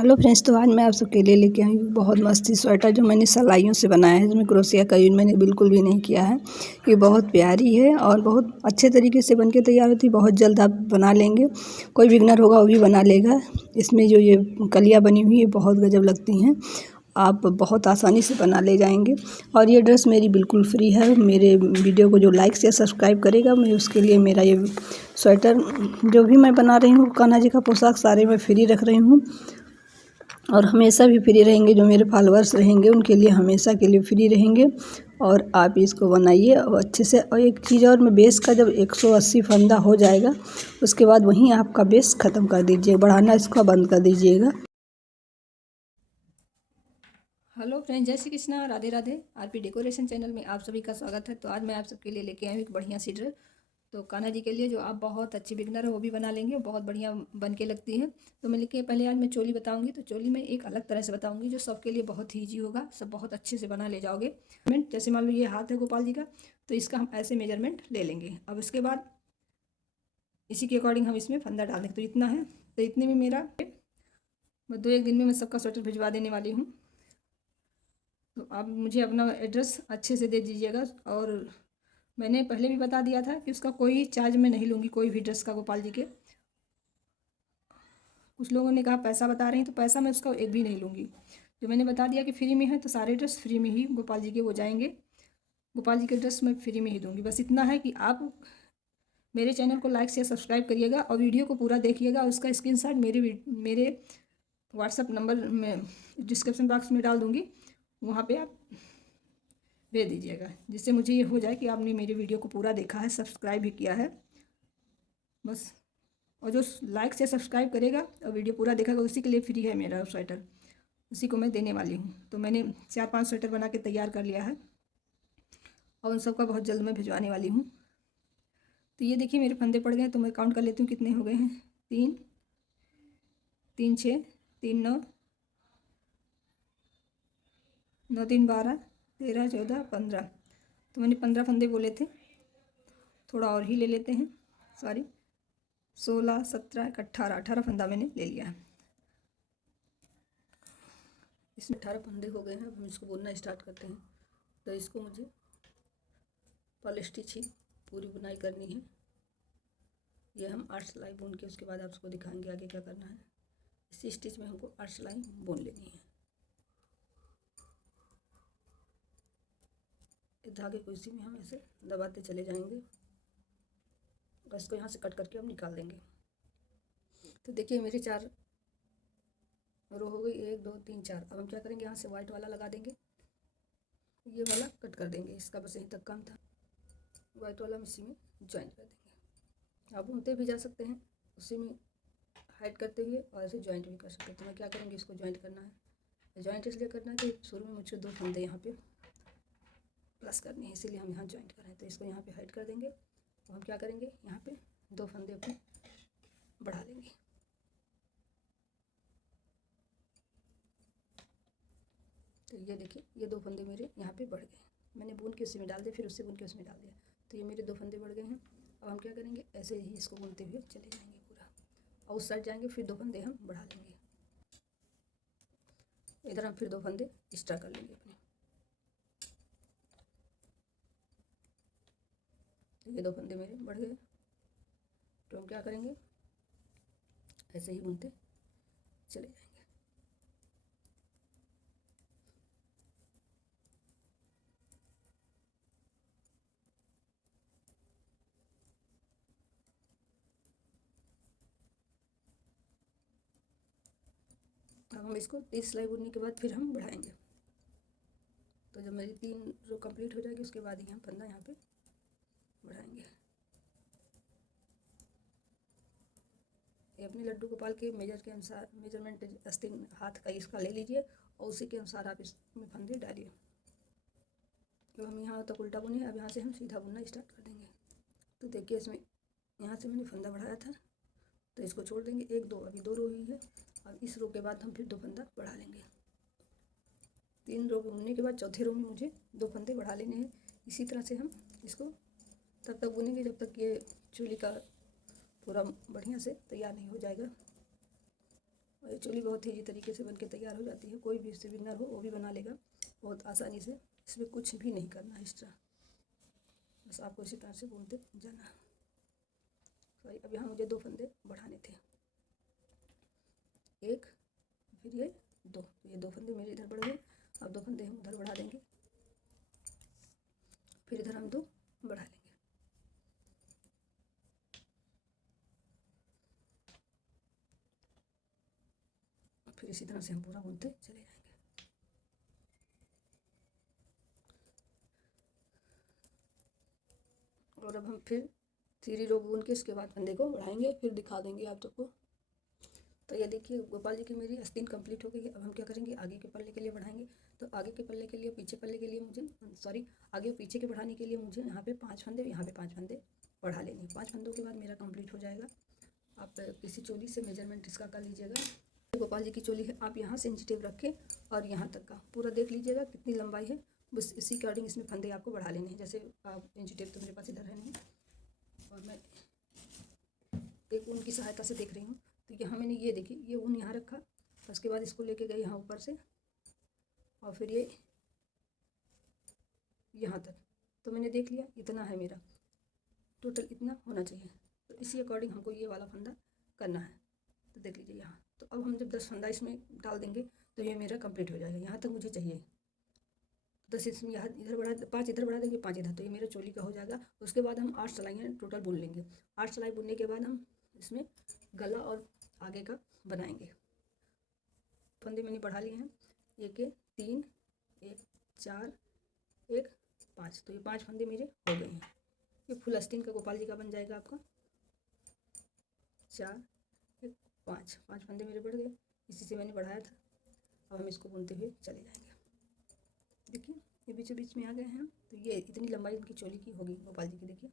Hello friends, तो आज मैं आप सबके लिए लेके आई हूँ बहुत मस्ती स्वेटर जो मैंने सिलाइयों से बनाया है, जिसमें क्रोशिया का यूज मैंने बिल्कुल भी नहीं किया है। ये बहुत प्यारी है और बहुत अच्छे तरीके से बनके तैयार होती है। बहुत जल्द आप बना लेंगे, कोई बिगनर होगा वो भी बना लेगा। इसमें जो ये कलियाँ बनी हुई है बहुत गजब लगती हैं, आप बहुत आसानी से बना ले जाएंगे। और ये ड्रेस मेरी बिल्कुल फ्री है। मेरे वीडियो को जो लाइक या सब्सक्राइब करेगा, मैं उसके लिए मेरा ये स्वेटर जो भी मैं बना रही हूँ, कान्हा जी का पोशाक सारे मैं फ्री रख रही हूँ और हमेशा भी फ्री रहेंगे। जो मेरे फॉलोअर्स रहेंगे उनके लिए हमेशा के लिए फ्री रहेंगे। और आप इसको बनाइए और अच्छे से। और एक चीज़ और, मैं बेस का जब 180 फंदा हो जाएगा उसके बाद वहीं आपका बेस ख़त्म कर दीजिए, बढ़ाना इसका बंद कर दीजिएगा। हेलो फ्रेंड्स, जय Shri Krishna, Radhe Radhe. RP decoration channel में आप सभी का स्वागत है। तो आज मैं आप सबके लिए लेके आई हूँ एक बढ़िया सी ड्रेस। तो कान्हा जी के लिए जो आप बहुत अच्छी बिगनर है वो भी बना लेंगे, बहुत बढ़िया बन के लगती है। तो मैं लेके पहले आज मैं चोली बताऊंगी। तो चोली में एक अलग तरह से बताऊंगी जो सबके लिए बहुत ही ईजी होगा, सब बहुत अच्छे से बना ले जाओगे। जैसे मान लो ये हाथ है गोपाल जी का, तो इसका हम ऐसे मेजरमेंट ले लेंगे। अब इसके बाद इसी के अकॉर्डिंग हम इसमें फंदा डाल देंगे। तो इतना है, तो इतने में मेरा मैं 2-1 दिन में मैं सबका स्वेटर भिजवा देने वाली हूँ। तो आप मुझे अपना एड्रेस अच्छे से दे दीजिएगा। और मैंने पहले भी बता दिया था कि उसका कोई चार्ज मैं नहीं लूँगी, कोई भी ड्रेस का गोपाल जी के। कुछ लोगों ने कहा पैसा बता रही हैं, तो पैसा मैं उसका एक भी नहीं लूँगी। जो मैंने बता दिया कि फ्री में है, तो सारे ड्रेस फ्री में ही गोपाल जी के वो जाएंगे। गोपाल जी के ड्रेस मैं फ्री में ही दूँगी। बस इतना है कि आप मेरे चैनल को लाइक से सब्सक्राइब करिएगा और वीडियो को पूरा देखिएगा। उसका स्क्रीनशॉट मेरे व्हाट्सअप नंबर में डिस्क्रिप्शन बॉक्स में डाल दूँगी, वहाँ पर आप भेज दीजिएगा, जिससे मुझे ये हो जाए कि आपने मेरी वीडियो को पूरा देखा है, सब्सक्राइब भी किया है बस। और जो लाइक से सब्सक्राइब करेगा और वीडियो पूरा देखेगा उसी के लिए फ्री है मेरा स्वेटर, उसी को मैं देने वाली हूँ। तो मैंने 4-5 स्वेटर बना के तैयार कर लिया है और उन सबका बहुत जल्द मैं भिजवाने वाली हूँ। तो ये देखिए मेरे फंदे पड़ गए, तो मैं काउंट कर लेती हूँ कितने हो गए हैं। 3 3 6 3 9 9 3 12 13 14 15। तो मैंने 15 फंदे बोले थे, थोड़ा और ही ले लेते हैं, सॉरी 16 17 18 फंदा मैंने ले लिया है। इसमें 18 फंदे हो गए हैं। अब हम इसको बुनना स्टार्ट करते हैं। तो इसको मुझे पहले स्टिच ही पूरी बुनाई करनी है। ये हम 8 सिलाई बुन के उसके बाद आपको दिखाएंगे आगे क्या करना है। इसी स्टिच में हमको 8 सिलाई बुन लेनी है। इस धागे को इसी में हम ऐसे दबाते चले जाएंगे और इसको यहाँ से कट करके हम निकाल देंगे। तो देखिए मेरे 4 रो हो गई, 1 2 3 4। अब हम क्या करेंगे, यहाँ से वाइट वाला लगा देंगे, ये वाला कट कर देंगे। इसका बस यहीं तक काम था। वाइट वाला हम इसी में ज्वाइन कर देंगे। आप बुनते भी जा सकते हैं उसी में हाइड करते हुए और ऐसे ज्वाइंट भी कर सकते हैं। तो मैं क्या करेंगे, इसको ज्वाइंट करना है। ज्वाइंट इसलिए करना है कि शुरू में मुझे 2 फंदे यहाँ पे प्लस करनी है, इसीलिए हम यहाँ ज्वाइंट कर रहे हैं। तो इसको यहाँ पे हाइड कर देंगे और हम क्या करेंगे, यहाँ पे 2 फंदे अपने बढ़ा लेंगे। तो ये देखिए ये 2 फंदे मेरे यहाँ पे बढ़ गए। मैंने बुन के उसी में डाल दिया, फिर उससे बुन के उसमें डाल दिया। तो ये मेरे 2 फंदे बढ़ गए हैं। अब हम क्या करेंगे, ऐसे ही इसको बुनते हुए चले जाएंगे पूरा, और उस साइड जाएंगे, फिर 2 फंदे हम बढ़ा लेंगे। इधर हम फिर 2 फंदे एक्स्ट्रा कर लेंगे अपने। तो ये 2 फंदे मेरे बढ़ गए। तो हम क्या करेंगे, ऐसे ही बुनते चले जाएंगे। अब हम इसको 30 सिलाई बुनने के बाद फिर हम बढ़ाएंगे। तो जब मेरी 3 रो कंप्लीट हो जाएगी उसके बाद ही हम फंदा यहाँ पे बढ़ाएंगे। ये अपने लड्डू गोपाल के मेजर के अनुसार मेजरमेंट आस्तीन हाथ का इसका ले लीजिए और उसी के अनुसार आप इसमें फंदे डालिए। तो हम यहाँ तक उल्टा बुने, अब यहाँ से हम सीधा बुनना स्टार्ट कर देंगे। तो देखिए इसमें यहाँ से मैंने फंदा बढ़ाया था, तो इसको छोड़ देंगे। 1 2 अभी 2 रो हुई है। अब इस रो के बाद हम फिर 2 फंदा बढ़ा लेंगे। 3 रो बुनने के बाद चौथे रो में मुझे 2 फंदे बढ़ा लेने हैं। इसी तरह से हम इसको तब तक बुनेंगे जब तक ये चोली का पूरा बढ़िया से तैयार नहीं हो जाएगा। और ये चोली बहुत तेज़ी तरीके से बन के तैयार हो जाती है। कोई भी इससे बिगनर हो वो भी बना लेगा बहुत आसानी से। इसमें कुछ भी नहीं करना है एक्स्ट्रा, बस आपको इसी तरह से बुनते जाना है। सॉरी, अब यहाँ मुझे 2 फंदे बढ़ाने थे, 1 फिर ये 2, तो ये 2 फंदे मेरे इधर बढ़ गए। अब 2 फंदे हम उधर बढ़ा देंगे, फिर इधर हम 2 बढ़ा लेंगे। फिर इसी तरह से हम पूरा बुनते चले जाएंगे। और अब हम फिर 3 रो बुन के इसके बाद फंदे को बढ़ाएंगे, फिर दिखा देंगे आप सबको। तो ये देखिए गोपाल जी की मेरी आस्तीन कंप्लीट हो गई है। अब हम क्या करेंगे, आगे के पल्ले के लिए बढ़ाएंगे। तो आगे के पल्ले के लिए, पीछे पल्ले के लिए मुझे सॉरी आगे पीछे के बढ़ाने के लिए मुझे यहाँ पे 5 फंदे, यहाँ पे 5 फंदे बढ़ा लेंगे। 5 फंदों के बाद मेरा कंप्लीट हो जाएगा। आप किसी चोली से मेजरमेंट इसका कर लीजिएगा। गोपाल जी की चोली है, आप यहाँ से इंच टेप रखें और यहाँ तक का पूरा देख लीजिएगा कितनी लंबाई है। बस इसी अकॉर्डिंग इसमें फंदे आपको बढ़ा लेने हैं। जैसे आप इंच टेप तो मेरे पास इधर है नहीं, और मैं एक ऊन की सहायता से देख रही हूँ। तो यहाँ मैंने ये देखी, ये ऊन यहाँ रखा, उसके बाद इसको लेके गए यहाँ ऊपर से, और फिर ये यहाँ तक। तो मैंने देख लिया इतना है मेरा टोटल, इतना होना चाहिए। तो इसी अकॉर्डिंग हमको ये वाला फंदा करना है। तो देख लीजिए यहाँ। तो अब हम जब 10 फंदा इसमें डाल देंगे तो ये मेरा कंप्लीट हो जाएगा। यहाँ तक मुझे चाहिए, 10 इसमें यहाँ इधर बढ़ा, 5 इधर बढ़ा देंगे, 5 इधर, तो ये मेरा चोली का हो जाएगा। उसके बाद हम 8 सिलाइयाँ टोटल बुन लेंगे। 8 सिलाई बुनने के बाद हम इसमें गला और आगे का बनाएंगे। फंदे मैंने बढ़ा लिए हैं, 1 3 1 4 1 5, तो ये 5 फंदे मेरे हो गए हैं। ये फुल आस्तीन का गोपाल जी का बन जाएगा आपका। 4 1 5 फंदे मेरे बढ़ गए, इसी से मैंने बढ़ाया था। अब हम इसको बुनते हुए चले जाएंगे। देखिए ये बीचों बीच में आ गए हैं। तो ये इतनी लंबाई इनकी चोली की होगी गोपाल जी की। देखिए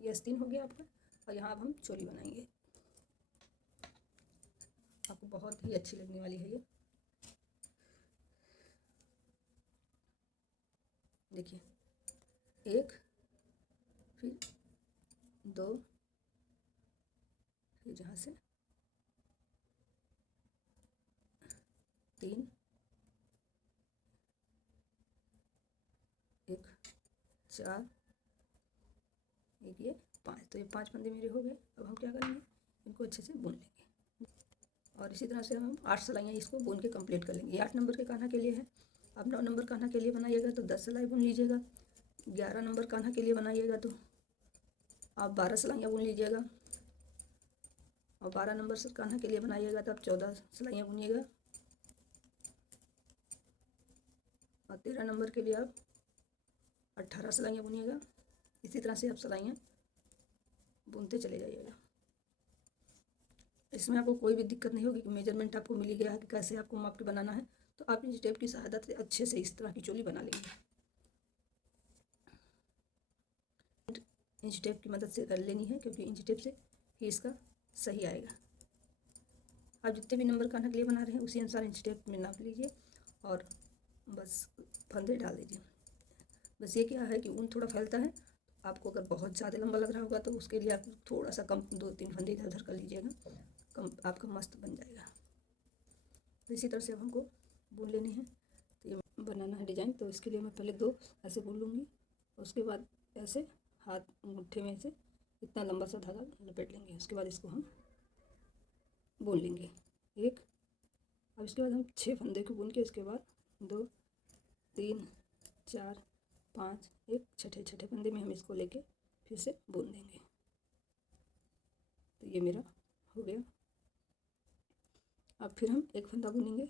ये आस्तीन हो गया आपका, और यहाँ अब हम चोली बनाएंगे। आपको बहुत ही अच्छी लगने वाली है ये। देखिए 1 फिर 2 फिर यहाँ से 3 1 4 1 ये 5, तो ये 5 फंदे मेरे हो गए। अब हम क्या करेंगे, इनको अच्छे से बुन लेंगे। और इसी तरह से हम 8 सिलाइयाँ इसको बुन के कंप्लीट कर लेंगे। ये 8 नंबर के कान्हा के लिए है। आप 9 नंबर कान्हा के लिए बनाइएगा तो 10 सिलाई बुन लीजिएगा। 11 नंबर कान्हा के लिए बनाइएगा तो आप 12 सिलाइयाँ बुन लीजिएगा। और 12 नंबर से कान्हा के लिए बनाइएगा तो आप 14 सिलाइयाँ बुनिएगा। और 13 नंबर के लिए आप 18 सिलाइयाँ बुनिएगा। इसी तरह से आप सिलाइयाँ बुनते चले जाइएगा। इसमें आपको कोई भी दिक्कत नहीं होगी कि मेजरमेंट आपको मिल गया है कि कैसे आपको माप के बनाना है। तो आप इंच टेप की सहायता से अच्छे से इस तरह की चोली बना लेंगे। इंच टेप की मदद से कर लेनी है, क्योंकि इंच टेप से ही इसका सही आएगा। आप जितने भी नंबर कान्हा के लिए बना रहे हैं उसी अनुसार इंच टेप में नाप लीजिए और बस फंदे डाल दीजिए। बस ये क्या है कि ऊन थोड़ा फैलता है। आपको अगर बहुत ज़्यादा लंबा लग रहा होगा तो उसके लिए आप थोड़ा सा कम 2-3 फंदे इधर उधर कर लीजिएगा, कम आपका मस्त बन जाएगा। तो इसी तरह से अब हमको बुन लेने हैं। तो ये बनाना है डिज़ाइन, तो इसके लिए मैं पहले 2 ऐसे बुन लूँगी। उसके बाद ऐसे हाथ मुट्ठे में से इतना लंबा सा धागा लपेट लेंगे। उसके बाद इसको हम बुन लेंगे 1। अब इसके बाद हम 6 फंदे को बुन के इसके बाद 2 3 4 5 एक छठे फंदे में हम इसको लेके फिर से बुन देंगे। तो ये मेरा हो गया। अब फिर हम एक फंदा बुनेंगे,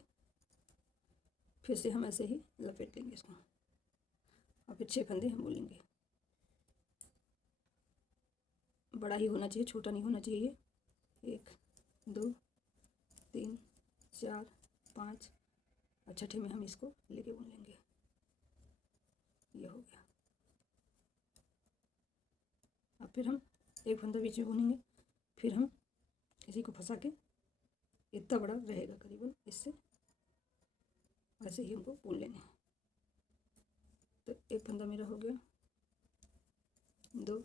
फिर से हम ऐसे ही लपेट लेंगे इसको, और फिर 6 फंदे हम बुनेंगे। बड़ा ही होना चाहिए, छोटा नहीं होना चाहिए। 1 2 3 4 5 और छठे में हम इसको लेके बुन लेंगे। ये हो गया। अब फिर हम एक फंदा बीच में बुनेंगे, फिर हम इसी को फंसा के इतना बड़ा रहेगा करीबन, इससे ऐसे ही हमको बुन लेना है। तो एक फंदा मेरा हो गया, 2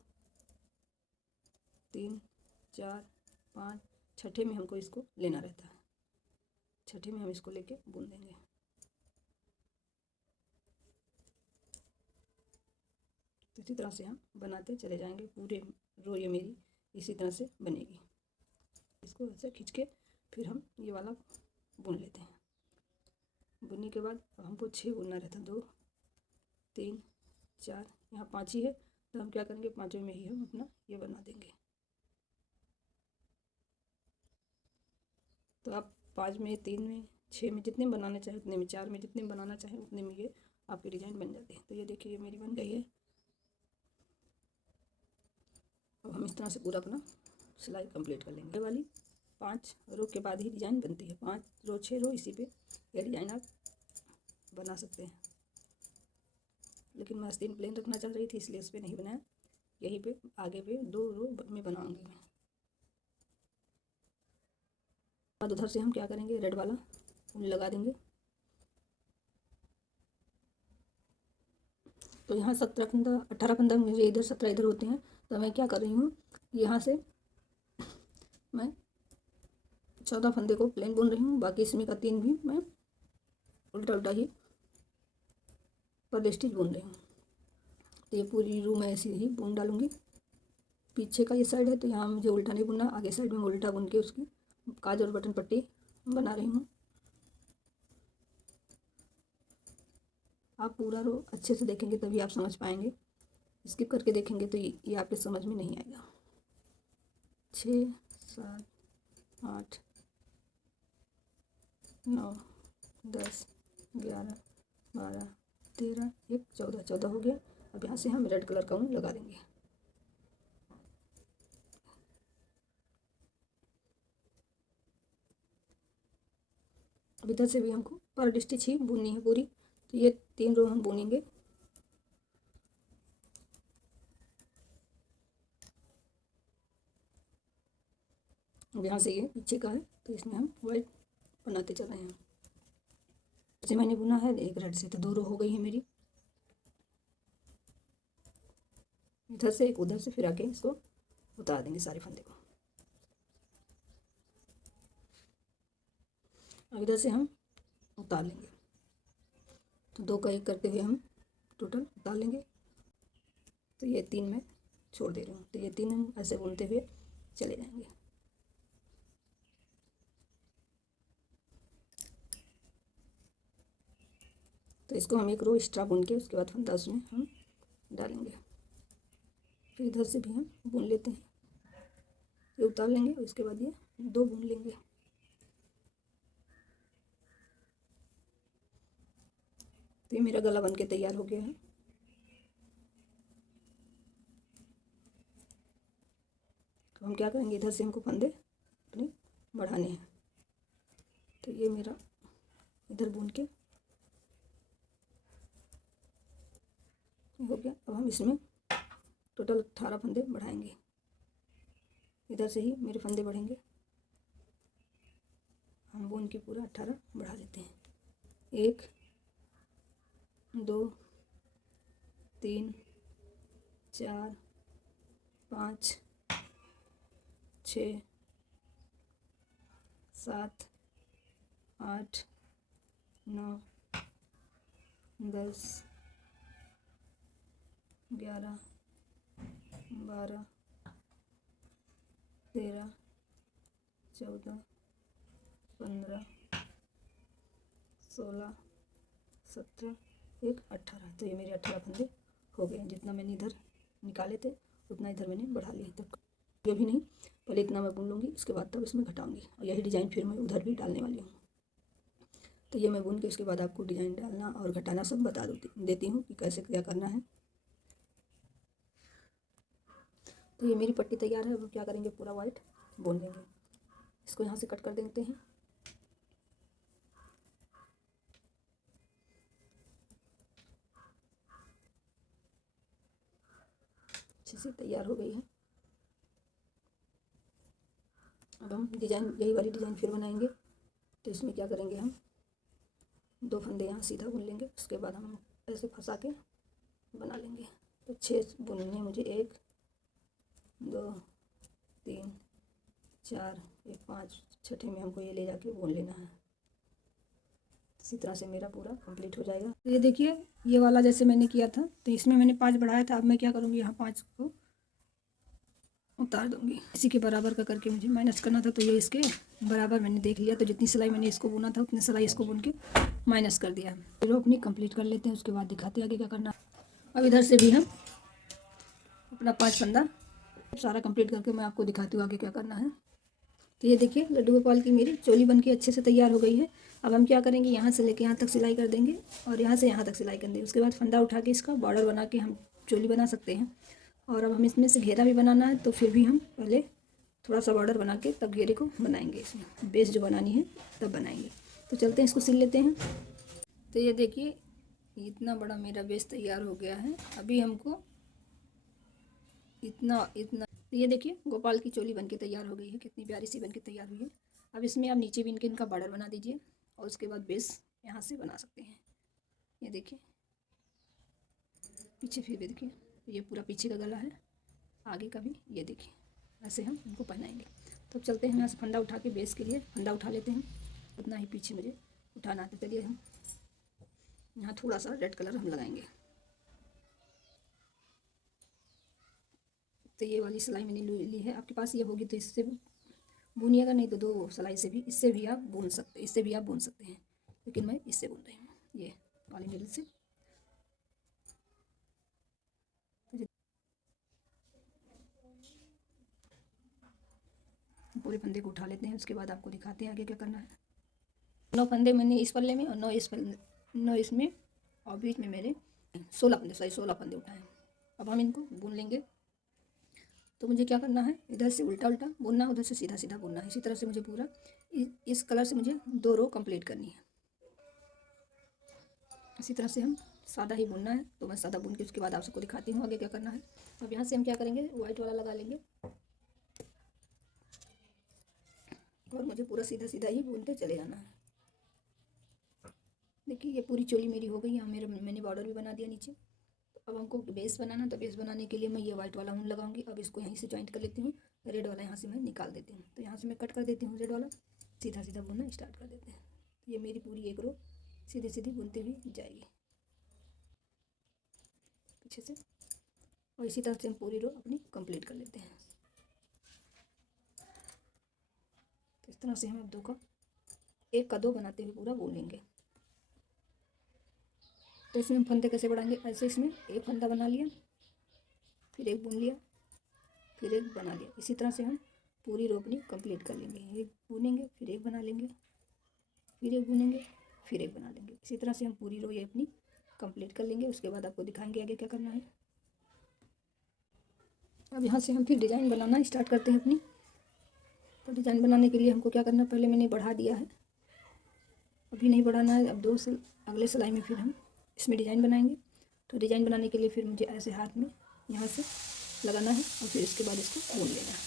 3 4 5 छठे में हमको इसको लेना रहता है। छठे में हम इसको लेके बुन देंगे। तो इसी तरह से हम बनाते चले जाएंगे, पूरे रो ये मेरी इसी तरह से बनेगी। इसको ऐसे खींच के फिर हम ये वाला बुन लेते हैं। बुनने के बाद हमको 6 बुनना रहता है, 2 3 4, यहाँ 5 ही है, तो हम क्या करेंगे 5वें में ही हम अपना ये बना देंगे। तो आप 5 में, 3 में, 6 में जितने बनाना चाहे उतने में, 4 में जितने बनाना चाहे उतने में ये आपकी डिज़ाइन बन जाती है। तो ये देखिए ये मेरी बन गई है। अब हम इस तरह से पूरा अपना सिलाई कंप्लीट कर लेंगे। ये वाली 5 रो के बाद ही डिज़ाइन बनती है, 5 रो 6 रो इसी पे ये डिज़ाइन आप बना सकते हैं। लेकिन मैं आस्तीन प्लेन रखना चाह रही थी इसलिए इस पर नहीं बनाया, यहीं पे आगे पे 2 रो में बनाऊंगी मैं। बाद उधर से हम क्या करेंगे, रेड वाला ऊन लगा देंगे। तो यहाँ 17 फंदा 18 फंदा मुझे इधर 17 इधर होते हैं। तो मैं क्या कर रही हूँ, यहाँ से मैं 14 फंदे को प्लेन बुन रही हूँ, बाकी इसमें का 3 भी मैं उल्टा उल्टा ही पर स्टिच बुन रही हूँ। तो ये पूरी रो मैं ऐसी ही बुन डालूँगी। पीछे का ये साइड है तो यहाँ मुझे उल्टा नहीं बुनना, आगे साइड में उल्टा बुन के उसकी काज और बटन पट्टी बना रही हूँ। आप पूरा रो अच्छे से देखेंगे तभी आप समझ पाएंगे, स्किप करके देखेंगे तो ये आपके समझ में नहीं आएगा। 6 7 8 9 10 11 12 13 1 14 हो गया। अब यहाँ से हम रेड कलर का ऊन लगा देंगे। अब इधर से भी हमको पर स्टिच ही बुननी है पूरी, तो ये 3 रो हम बुनेंगे। अब यहाँ से ये पीछे का है तो इसमें हम वाइट बनाते चल रहे हैं। जैसे मैंने बुना है एक रेड से, तो 2 रो हो गई है मेरी। इधर से एक उधर से फिर आके इसको उतार देंगे सारे फंदे को। अब इधर से हम उतार लेंगे, तो 2 का 1 करते हुए हम टोटल उतार लेंगे। तो ये 3 मैं छोड़ दे रही हूँ, तो ये 3 हम ऐसे बुनते हुए चले जाएंगे। तो इसको हम 1 रो एक्स्ट्रा बुन के उसके बाद फंदा उसमें हम डालेंगे। फिर इधर से भी हम बुन लेते हैं, ये उतार लेंगे, उसके बाद ये 2 बुन लेंगे। तो ये मेरा गला बन के तैयार हो गया है। तो हम क्या करेंगे, इधर से हमको फंदे अपने बढ़ाने हैं। तो ये मेरा इधर बुन के हो गया। अब हम इसमें टोटल 18 फंदे बढ़ाएंगे। इधर से ही मेरे फंदे बढ़ेंगे, हम बुन के पूरा 18 बढ़ा लेते हैं। 1 2 3 4 5 6 7 8 9 10 11 12 13 14 15 16 17 1 18। तो ये मेरे 18 फंदे हो गए। जितना मैंने इधर निकाले थे उतना इधर मैंने बढ़ा लिया। तब ये भी नहीं, पहले इतना मैं बुन लूँगी, उसके बाद तब इसमें घटाऊँगी, और यही डिज़ाइन फिर मैं उधर भी डालने वाली हूँ। तो ये मैं बुन के उसके बाद आपको डिज़ाइन डालना और घटाना सब बता देती हूँ कि कैसे क्या करना है। तो ये मेरी पट्टी तैयार है। अब क्या करेंगे, पूरा वाइट बुन देंगे। इसको यहाँ से कट कर देते हैं। अच्छे से तैयार हो गई है। अब हम डिज़ाइन यही वाली डिज़ाइन फिर बनाएंगे। तो इसमें क्या करेंगे, हम 2 फंदे यहाँ सीधा बुन लेंगे, उसके बाद हम ऐसे फंसा के बना लेंगे। तो 6 बुनने मुझे 1 2 3 4 1 5, छठे में हमको ये ले जाके बुन लेना है। इसी तरह से मेरा पूरा कंप्लीट हो जाएगा। तो ये देखिए, ये वाला जैसे मैंने किया था तो इसमें मैंने 5 बढ़ाया था। अब मैं क्या करूँगी, यहाँ 5 को उतार दूँगी। इसी के बराबर का करके मुझे माइनस करना था, तो ये इसके बराबर मैंने देख लिया। तो जितनी सिलाई मैंने इसको बुना था उतनी सिलाई इसको बुन के माइनस कर दिया। रो अपनी कंप्लीट कर लेते हैं, उसके बाद दिखाते हैं आगे क्या करना। अब इधर से भी हम अपना 5 फंदा सारा कंप्लीट करके मैं आपको दिखाती हूँ आगे क्या करना है। तो ये देखिए, लड्डू गोपाल की मेरी चोली बन के अच्छे से तैयार हो गई है। अब हम क्या करेंगे, यहाँ से लेके यहाँ तक सिलाई कर देंगे और यहाँ से यहाँ तक सिलाई कर देंगे। उसके बाद फंदा उठा के इसका बॉर्डर बना के हम चोली बना सकते हैं। और अब हम इसमें से घेरा भी बनाना है, तो फिर भी हम पहले थोड़ा सा बॉर्डर बना के तब घेरे को बनाएंगे। इसमें बेस जो बनानी है तब बनाएंगे। तो चलते हैं, इसको सिल लेते हैं। तो ये देखिए, इतना बड़ा मेरा बेस तैयार हो गया है। अभी हमको इतना इतना तो ये देखिए, गोपाल की चोली बनके तैयार हो गई है। कितनी प्यारी सी बनके तैयार हुई है। अब इसमें आप नीचे भी इनका बॉर्डर बना दीजिए और उसके बाद बेस यहाँ से बना सकते हैं। ये देखिए, पीछे फिर भी देखिए, ये पूरा पीछे का गला है, आगे का भी। ये देखिए, ऐसे हम इनको पहनाएंगे। तो चलते हैं, यहाँ से फंदा उठा के बेस के लिए फंदा उठा लेते हैं। उतना ही पीछे मुझे उठाना आता। चलिए, हम यहाँ थोड़ा सा रेड कलर हम लगाएंगे। तो ये वाली सिलाई मैंने ली है। आपके पास ये होगी तो इससे बुनिएगा, नहीं तो 2 सिलाई से भी, इससे भी आप बुन सकते, इससे भी आप बुन सकते हैं। लेकिन मैं इससे बुन रही हूँ, ये वाली नीडल से। पूरे फंदे को उठा लेते हैं, उसके बाद आपको दिखाते हैं आगे क्या करना है। 9 फंदे मैंने इस पल्ले में और 9 इसमें, और बीच में मेरे 16 फंदे उठाए। अब हम इनको बुन लेंगे। तो मुझे क्या करना है, इधर से उल्टा उल्टा बुनना, उधर से सीधा सीधा बुनना है। इसी तरह से मुझे पूरा इस कलर से मुझे 2 रो कंप्लीट करनी है। इसी तरह से हम सादा ही बुनना है। तो मैं सादा बुन के उसके बाद आप सबको दिखाती हूँ आगे क्या करना है। अब यहाँ से हम क्या करेंगे, वाइट वाला लगा लेंगे और मुझे पूरा सीधा सीधा ही बुनते चले जाना है। देखिए, ये पूरी चोली मेरी हो गई। यहाँ मैंने बॉर्डर भी बना दिया नीचे। तो अब हमको बेस बनाना, तो बेस बनाने के लिए मैं ये वाइट वाला ऊन लगाऊंगी। अब इसको यहीं से जॉइंट कर लेती हूँ। रेड वाला यहाँ से मैं निकाल देती हूँ। तो यहाँ से मैं कट कर देती हूँ रेड वाला, सीधा सीधा बुनना स्टार्ट कर देते हैं। तो ये मेरी पूरी एक रो सीधी सीधी बुनती हुई जाएगी पीछे से। और इसी तरह से हम पूरी रो अपनी कंप्लीट कर लेते हैं। तो इस तरह से हम अब 2 का 1 का 2 बनाते हुए पूरा बुन लेंगे। तो इसमें हम फंदे कैसे बढ़ाएंगे, ऐसे इसमें एक फंदा बना लिया, फिर एक बुन लिया, फिर एक बना लिया। इसी तरह से हम पूरी रो अपनी कंप्लीट कर लेंगे। एक बुनेंगे, फिर एक बना लेंगे, फिर एक बुनेंगे, फिर एक बना लेंगे। इसी तरह से हम पूरी रो ये अपनी कंप्लीट कर लेंगे। उसके बाद आपको दिखाएंगे आगे क्या करना है। अब यहाँ से हम फिर डिज़ाइन बनाना स्टार्ट करते हैं अपनी। तो डिज़ाइन बनाने के लिए हमको क्या करना है, पहले मैंने बढ़ा दिया है, अभी नहीं बढ़ाना है। अब 2 से अगले सिलाई में फिर हम इसमें डिज़ाइन बनाएंगे। तो डिज़ाइन बनाने के लिए फिर मुझे ऐसे हाथ में यहाँ से लगाना है और फिर इसके बाद इसको बुन लेना है।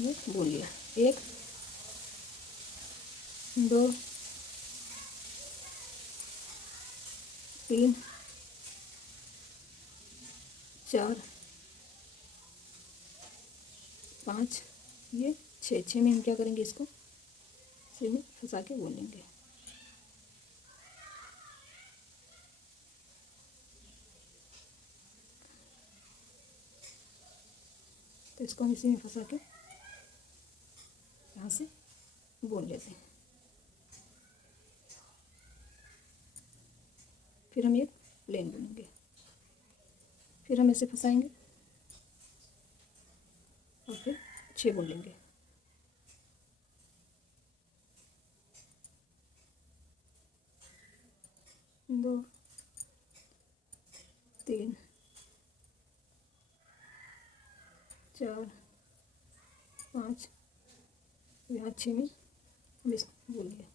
ये बुन लिया, 1 2 3 4 5, ये 6 में हम क्या करेंगे, इसको इसी में फंसा के बुन लेंगे। तो इसको हम इसी में फंसा के यहाँ से बुन लेते हैं। फिर हम एक प्लेन बुनेंगे, फिर हम ऐसे फंसाएंगे और फिर 6 बुन लेंगे। दो, 3 4 5, यहाँ 6 में मिस बोल गया।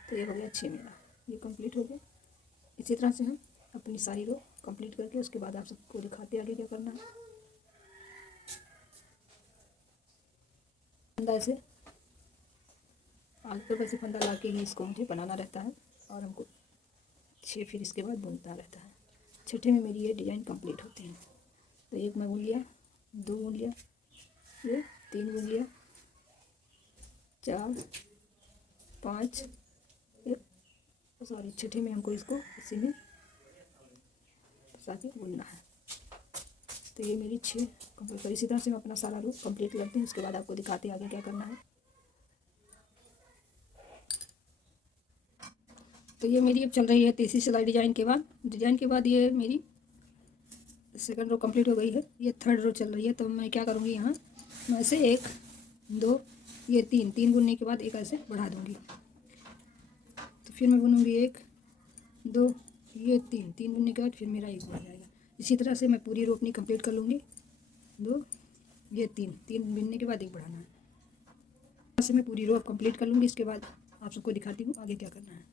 तो ये हो गया 6 मेरा, ये कंप्लीट हो गया। इसी तरह से हम अपनी सारी रो कंप्लीट करके उसके बाद आप सबको दिखाते आगे क्या करना है। फंदा ऐसे आगे पर वैसे फंदा ला के ही इसको मुझे बनाना रहता है और हमको 6 फिर इसके बाद बुनता रहता है। 6ठे में मेरी ये डिज़ाइन कंप्लीट होती है। तो 1 मैं बुन लिया, 2 बुन लिया, ये 3 बुन लिया, 4 5 सॉरी छठे में हमको इसको इसी में फंसा के बुनना है। तो ये मेरी 6 कंप्लीट कर। इसी तरह से हम अपना सारा रूप कंप्लीट करते हैं, उसके बाद आपको दिखाते हैं आगे क्या करना है। तो ये मेरी अब चल रही है तीसरी सिलाई डिजाइन के बाद ये मेरी सेकंड रो कंप्लीट हो गई है, ये थर्ड रो चल रही है। तो मैं क्या करूँगी, यहाँ मैं ऐसे 1 2 ये 3 बुनने के बाद एक ऐसे बढ़ा दूँगी। तो फिर मैं बुनूँगी 1 2 ये 3 बुनने के बाद फिर मेरा 1 बढ़ जाएगा। इसी तरह से मैं पूरी रो अपनी कंप्लीट कर लूँगी। 2 ये 3 बुनने के बाद 1 बढ़ाना है। ऐसे मैं पूरी रो अब कंप्लीट कर लूँगी। इसके बाद आप सबको दिखाती हूँ आगे क्या करना है।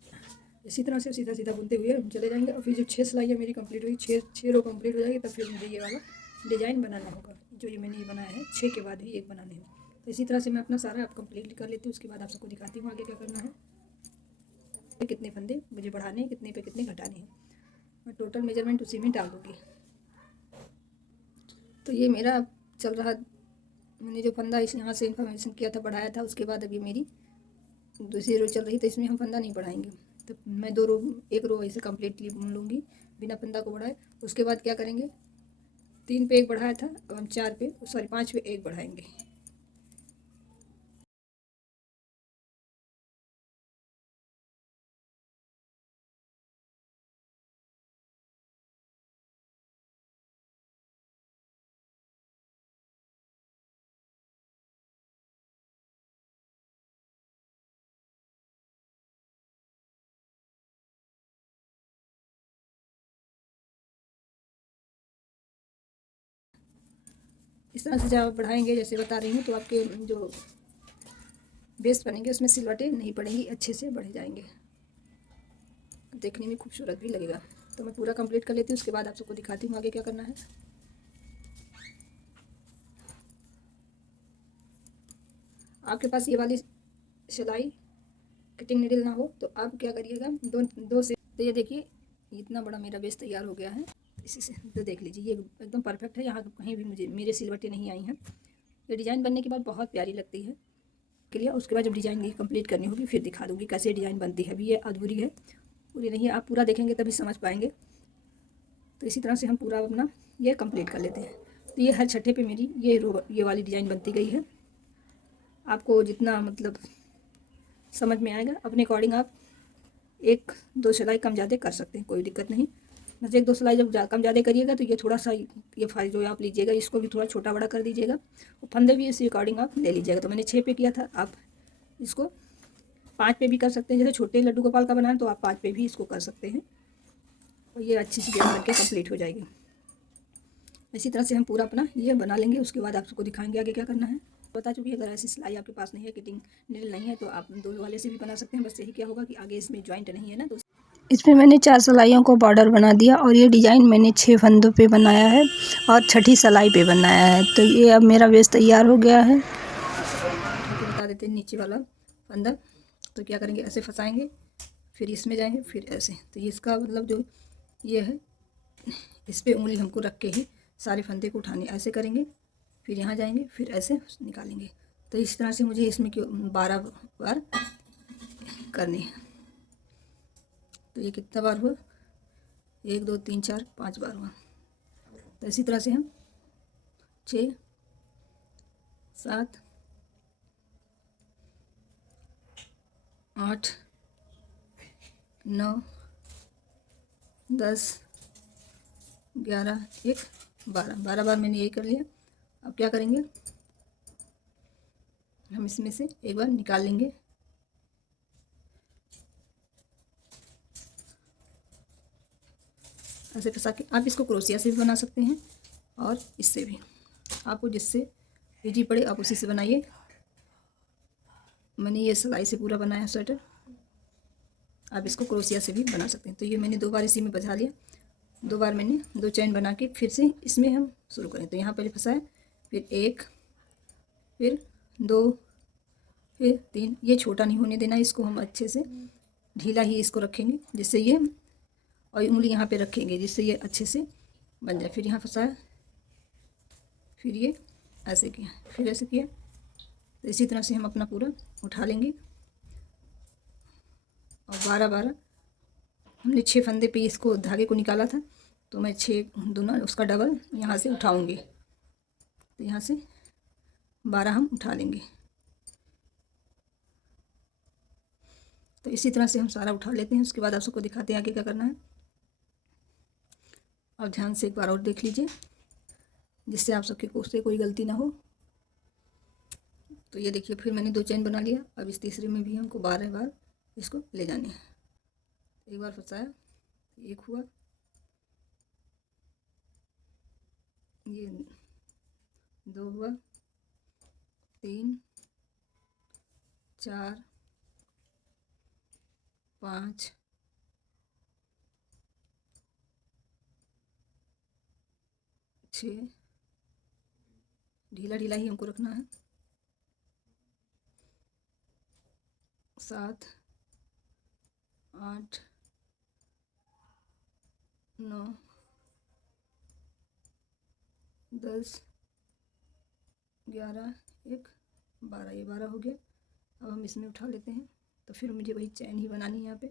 इसी तरह से सीधा सीधा बुनते हुए हम चले जाएंगे। और फिर जो 6 सिलाई है मेरी कंप्लीट हुई, 6 रो कंप्लीट हो जाएगी, तब फिर मुझे ये वाला डिज़ाइन बनाना होगा। जो ये मैंने ये बनाया है 6 के बाद भी 1 बनाने हैं। तो इसी तरह से मैं अपना सारा अब कंप्लीट कर लेती हूँ। उसके बाद आप सबको दिखाती हूँ आगे क्या करना है, कितने फंदे मुझे बढ़ाने हैं, कितने पे कितने घटाने हैं। मैं टोटल मेजरमेंट उसी में डाल दूँगी। तो ये मेरा चल रहा, मैंने जो फंदा इस यहाँ से इन्फॉर्मेशन किया था बढ़ाया था, उसके बाद अभी मेरी दूसरी रो चल रही, तो इसमें हम फंदा नहीं बढ़ाएंगे। तो मैं 2 रो 1 रो ऐसे कम्प्लीटली बुन लूँगी बिना फंदा को बढ़ाए। उसके बाद क्या करेंगे, 3 पे 1 बढ़ाया था, अब हम 5 पे 1 बढ़ाएंगे। इस तरह से जब आप बढ़ाएंगे जैसे बता रही हूँ, तो आपके जो बेस बनेंगे उसमें सिलवटें नहीं पड़ेंगी, अच्छे से बढ़ जाएंगे, देखने में खूबसूरत भी लगेगा। तो मैं पूरा कंप्लीट कर लेती हूँ, उसके बाद आप सबको दिखाती हूँ आगे क्या करना है। आपके पास ये वाली सिलाई कटिंग नीडल ना हो तो आप क्या करिएगा, दो से, तो ये देखिए इतना बड़ा मेरा बेस तैयार हो गया है। इसी से तो देख लीजिए ये एकदम परफेक्ट है, यहाँ कहीं भी मुझे मेरे सिलवटें नहीं आई हैं। ये डिज़ाइन बनने के बाद बहुत प्यारी लगती है। क्लियर, उसके बाद जब डिज़ाइन की कंप्लीट करनी होगी फिर दिखा दूँगी कैसे डिज़ाइन बनती है। अभी ये अधूरी है, पूरी नहीं है, आप पूरा देखेंगे तभी समझ पाएंगे। तो इसी तरह से हम पूरा अपना ये कंप्लीट कर लेते हैं। तो ये हर छठे पे मेरी ये वाली डिज़ाइन बनती गई है। आपको जितना मतलब समझ में आएगा अपने अकॉर्डिंग आप 1-2 सिलाई कम ज़्यादा कर सकते हैं, कोई दिक्कत नहीं। बस 1-2 सिलाई जब कम ज़्यादा करिएगा तो ये थोड़ा सा ये फाइल जो आप लीजिएगा इसको भी थोड़ा छोटा बड़ा कर दीजिएगा, और फंदे भी इसी अकॉर्डिंग आप ले लीजिएगा। तो मैंने 6 पे किया था, आप इसको 5 पे भी कर सकते हैं। जैसे छोटे लड्डू गोपाल का बनाए तो आप 5 पे भी इसको कर सकते हैं, और ये अच्छी सी गेम करके कंप्लीट हो जाएगी। इसी तरह से हम पूरा अपना ये बना लेंगे। उसके बाद आप सबको दिखाएंगे आगे क्या करना है। बता चुकी है, अगर ऐसी सिलाई आपके पास नहीं है, कटिंग नीडल नहीं है, तो आप 2 वाले से भी बना सकते हैं। बस यही क्या होगा कि आगे इसमें जॉइंट नहीं है ना, तो इसमें मैंने 4 सिलाइयों को बॉर्डर बना दिया, और ये डिज़ाइन मैंने 6 फंदों पे बनाया है और छठी सिलाई पे बनाया है। तो ये अब मेरा बेस तैयार हो गया है। बता देते हैं नीचे वाला फंदा, तो क्या करेंगे, ऐसे फंसाएंगे, फिर इसमें जाएंगे, फिर ऐसे। तो ये इसका मतलब जो ये है, इस पर उंगली हमको रख के ही सारे फंदे को उठाने, ऐसे करेंगे, फिर यहाँ जाएंगे, फिर ऐसे निकालेंगे। तो इस तरह से मुझे इसमें 12 बार करनी है। तो ये कितना बार हुआ, 1 2 3 4 5 बार हुआ। तो इसी तरह से हम 6 7 8 9 10 11 1 12 बार मैंने यही कर लिया। अब क्या करेंगे, हम इसमें से एक बार निकाल लेंगे, ऐसे फंसा के। आप इसको क्रोशिया से भी बना सकते हैं और इससे भी, आपको जिससे इजी पड़े आप उसी से बनाइए। मैंने ये सिलाई से पूरा बनाया स्वेटर, आप इसको क्रोशिया से भी बना सकते हैं। तो ये मैंने 2 बार इसी में बजा लिया, 2 बार मैंने 2 चैन बना के फिर से इसमें हम शुरू करें। तो यहाँ पहले फंसाए, फिर 1, फिर 2, फिर 3। ये छोटा नहीं होने देना, इसको हम अच्छे से ढीला ही इसको रखेंगे, जिससे ये, और उंगली यहाँ पे रखेंगे जिससे ये अच्छे से बन जाए। फिर यहाँ फंसाया, फिर ये ऐसे किया, फिर ऐसे किया। तो इसी तरह से हम अपना पूरा उठा लेंगे और 12 12 हमने 6 फंदे पे इसको धागे को निकाला था, तो मैं 6 दूना उसका डबल यहाँ से उठाऊँगी। तो यहाँ से 12 हम उठा लेंगे। तो इसी तरह से हम सारा उठा लेते हैं। उसके बाद आप सबको दिखाते हैं आगे क्या करना है। अब ध्यान से एक बार और देख लीजिए, जिससे आप सबके से कोई गलती ना हो। तो ये देखिए, फिर मैंने 2 चेन बना लिया। अब इस तीसरे में भी हमको 12 बार इसको ले जाने हैं। एक बार फंसाया, एक हुआ, ये 2 हुआ, 3, 4, 5, 6, ढीला ढीला ही हमको रखना है, 7, 8, 9, 10, 11, 1, 12। ये 12 हो गया। अब हम इसमें उठा लेते हैं। तो फिर मुझे वही चैन ही बनानी है यहाँ पे।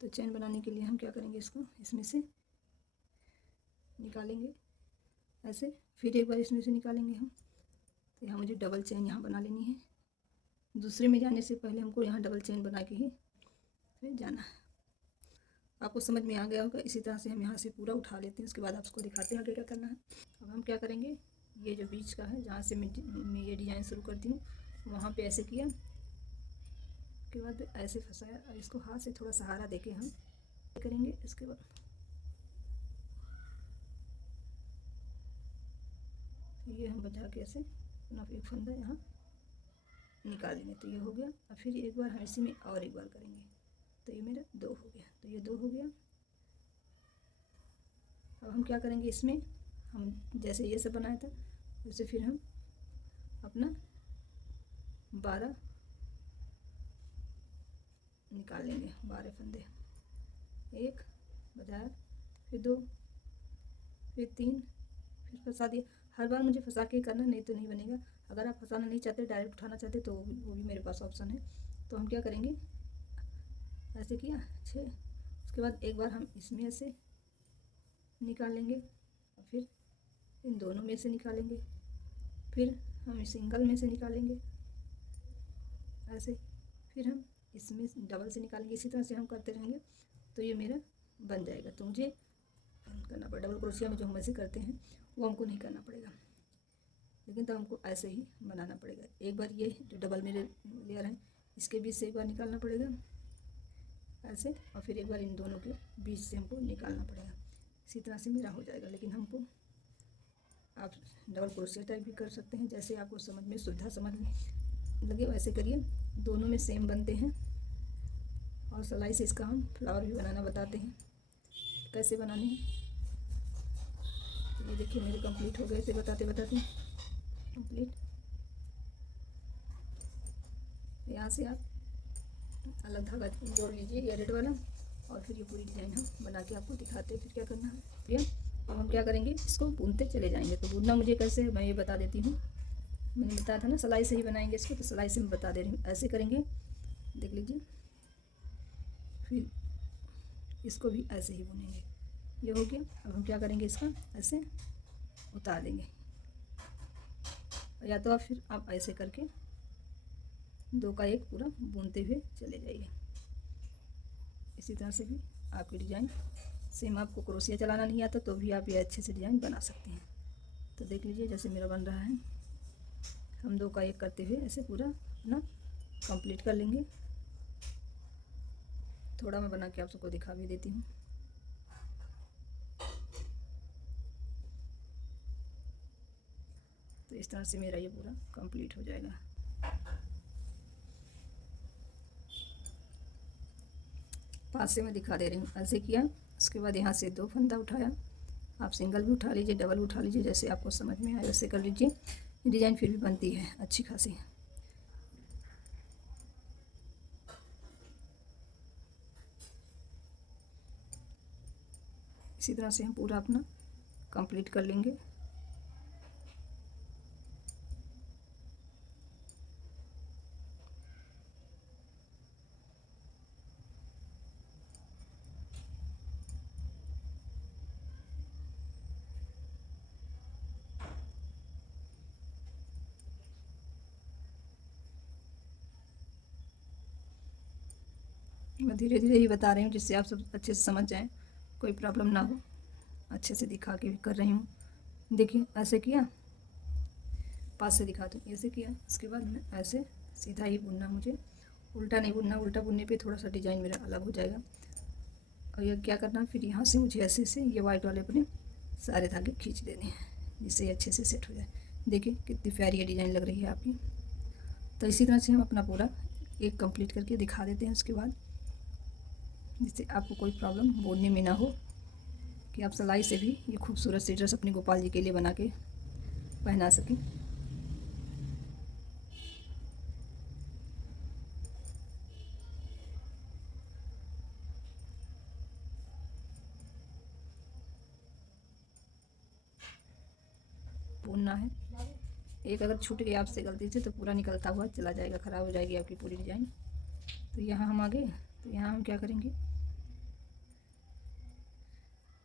तो चैन बनाने के लिए हम क्या करेंगे, इसको इसमें से निकालेंगे ऐसे, फिर एक बार इसमें से निकालेंगे हम। तो यहाँ मुझे डबल चैन यहाँ बना लेनी है। दूसरे में जाने से पहले हमको यहाँ डबल चैन बना के ही फिर जाना है। आपको समझ में आ गया होगा। इसी तरह से हम यहाँ से पूरा उठा लेते हैं। उसके बाद आपको दिखाते हैं आगे क्या करना है। अब हम क्या करेंगे, ये जो बीच का है, जहाँ से मैं ये डिज़ाइन शुरू करती हूँ, वहाँ पे ऐसे किया, उसके बाद ऐसे फंसाया। और इसको हाथ से थोड़ा सहारा देके हम करेंगे। इसके बाद ये हम बचा के ऐसे अपना एक फंदा यहाँ निकाल लेंगे। तो ये हो गया। और फिर एक बार हम इसी में और एक बार करेंगे। तो ये मेरा 2 हो गया। तो ये 2 हो गया। अब हम क्या करेंगे, इसमें हम जैसे ये सब बनाया था, वैसे फिर हम अपना 12 निकाल लेंगे। 12 फंदे, 1 बजाया, फिर 2, फिर 3, फिर फंसा दिया। हर बार मुझे फंसा के करना, नहीं तो नहीं बनेगा। अगर आप फंसाना नहीं चाहते, डायरेक्ट उठाना चाहते, तो वो भी मेरे पास ऑप्शन है। तो हम क्या करेंगे, ऐसे किया 6, उसके बाद एक बार हम इसमें ऐसे निकालेंगे, और फिर इन दोनों में से निकालेंगे, फिर हम सिंगल में से निकालेंगे ऐसे, फिर हम इसमें डबल से निकालेंगे। इसी तरह से हम करते रहेंगे। तो ये मेरा बन जाएगा। तो मुझे करना पड़ेगा, डबल क्रोशिया में जो हम ऐसे करते हैं वो हमको नहीं करना पड़ेगा, लेकिन तो हमको ऐसे ही बनाना पड़ेगा। एक बार ये जो डबल मेरे लेयर हैं, इसके बीच से एक बार निकालना पड़ेगा ऐसे, और फिर एक बार इन दोनों के बीच से हमको निकालना पड़ेगा। इसी तरह से मेरा हो जाएगा। लेकिन हमको आप डबल क्रोशिया टाइप भी कर सकते हैं, जैसे आपको समझ में सुविधा समझ लगे वैसे करिए। दोनों में सेम बनते हैं। और सिलाई से इसका हम फ्लावर भी बनाना बताते हैं, कैसे बनाने हैं। तो ये देखिए मेरे कंप्लीट हो गए, इसे बताते बताते कंप्लीट। यहाँ से आप अलग धागा जोड़ लीजिए, ये रेड वाला, और फिर ये पूरी डिज़ाइन हम बना के आपको दिखाते हैं। फिर क्या करना है भैया, अब हम क्या करेंगे, इसको बुनते चले जाएंगे। तो बुनना मुझे कैसे, मैं ये बता देती हूँ। मैंने बताया था ना सिलाई से ही बनाएंगे इसको, तो सिलाई से मैं बता दे रही हूँ। ऐसे करेंगे, देख लीजिए। फिर इसको भी ऐसे ही बुनेंगे। ये हो गया। अब हम क्या करेंगे, इसका ऐसे उतार देंगे, या तो फिर आप ऐसे करके 2 का 1 पूरा बुनते हुए चले जाइए। इसी तरह से भी आपकी डिज़ाइन सेम। आपको क्रोशिया चलाना नहीं आता तो भी आप ये अच्छे से डिज़ाइन बना सकते हैं। तो देख लीजिए जैसे मेरा बन रहा है। हम 2 का 1 करते हुए ऐसे पूरा अपना कंप्लीट कर लेंगे। थोड़ा मैं बना के आप सबको दिखा भी देती हूँ। तो इस तरह से मेरा ये पूरा कंप्लीट हो जाएगा। पास से मैं दिखा दे रही हूँ। ऐसे किया, उसके बाद यहाँ से 2 फंदा उठाया। आप सिंगल भी उठा लीजिए, डबल उठा लीजिए, जैसे आपको समझ में आए वैसे कर लीजिए। डिज़ाइन फिर भी बनती है अच्छी खासी। इसी तरह से हम पूरा अपना कंप्लीट कर लेंगे। मैं धीरे धीरे ही बता रही हूँ जिससे आप सब अच्छे से समझ जाएं, कोई प्रॉब्लम ना हो। अच्छे से दिखा के कर रही हूँ। देखिए ऐसे किया, पास से दिखा दूँ, ऐसे किया, इसके बाद मैं ऐसे सीधा ही बुनना, मुझे उल्टा नहीं बुनना। उल्टा बुनने पे थोड़ा सा डिज़ाइन मेरा अलग हो जाएगा। और यह क्या करना, फिर यहाँ से मुझे ऐसे से ये वाइट वाले अपने सारे धागे खींच देने हैं, जिससे ये अच्छे से सेट हो जाए। देखिए कितनी प्यारी ये डिज़ाइन लग रही है आपकी। तो इसी तरह से हम अपना पूरा एक कंप्लीट करके दिखा देते हैं उसके बाद, जिससे आपको कोई प्रॉब्लम बोलने में ना हो, कि आप सिलाई से भी ये खूबसूरत सी ड्रेस अपने गोपाल जी के लिए बना के पहना सकें। बुनना है, एक अगर छूट गया आपसे गलती से तो पूरा निकलता हुआ चला जाएगा, ख़राब हो जाएगी आपकी पूरी डिज़ाइन। तो यहाँ हम आ गए, तो यहाँ हम क्या करेंगे,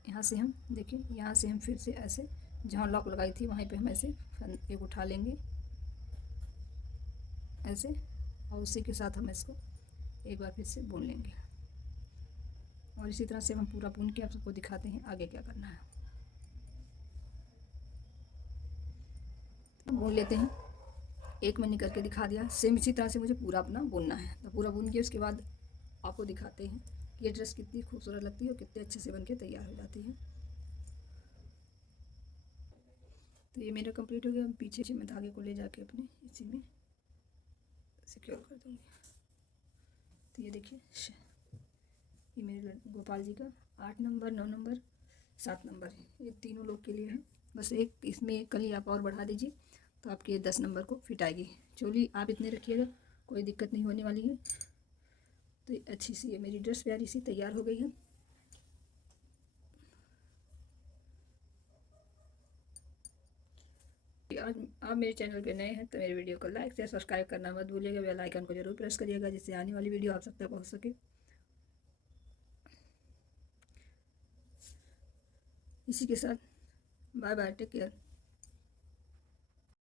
यहाँ से हम देखिए, यहाँ से हम फिर से ऐसे जहाँ लॉक लगाई थी वहीं पे हम ऐसे एक उठा लेंगे ऐसे, और उसी के साथ हम इसको एक बार फिर से बुन लेंगे। और इसी तरह से हम पूरा बुन के आप सबको दिखाते हैं आगे क्या करना है। बुन लेते हैं, एक मैंने करके दिखा दिया, सेम इसी तरह से मुझे पूरा अपना बुनना है। तो पूरा बुन के उसके बाद आपको दिखाते हैं कि ये ड्रेस कितनी खूबसूरत लगती है और कितने अच्छे से बन के तैयार हो जाती है। तो ये मेरा कंप्लीट हो गया। पीछे से मैं धागे को ले जाके अपने इसी में सिक्योर कर दूँगी। तो ये देखिए, ये मेरे गोपाल जी का 8 नंबर, 9 नंबर, 7 नंबर है, ये तीनों लोग के लिए है। बस एक इसमें एक कली आप और बढ़ा दीजिए तो आपकी ये 10 नंबर को फिट आएगी। चोली आप इतने रखिएगा, कोई दिक्कत नहीं होने वाली है। तो अच्छी सी ये मेरी ड्रेस प्यारी सी तैयार हो गई है। आज आप मेरे चैनल पे नए हैं तो मेरे वीडियो को लाइक शेयर सब्सक्राइब करना मत भूलिएगा। बेल आइकन को जरूर प्रेस करिएगा, जिससे आने वाली वीडियो आप सब तक पहुँच सके। इसी के साथ बाय बाय, टेक केयर।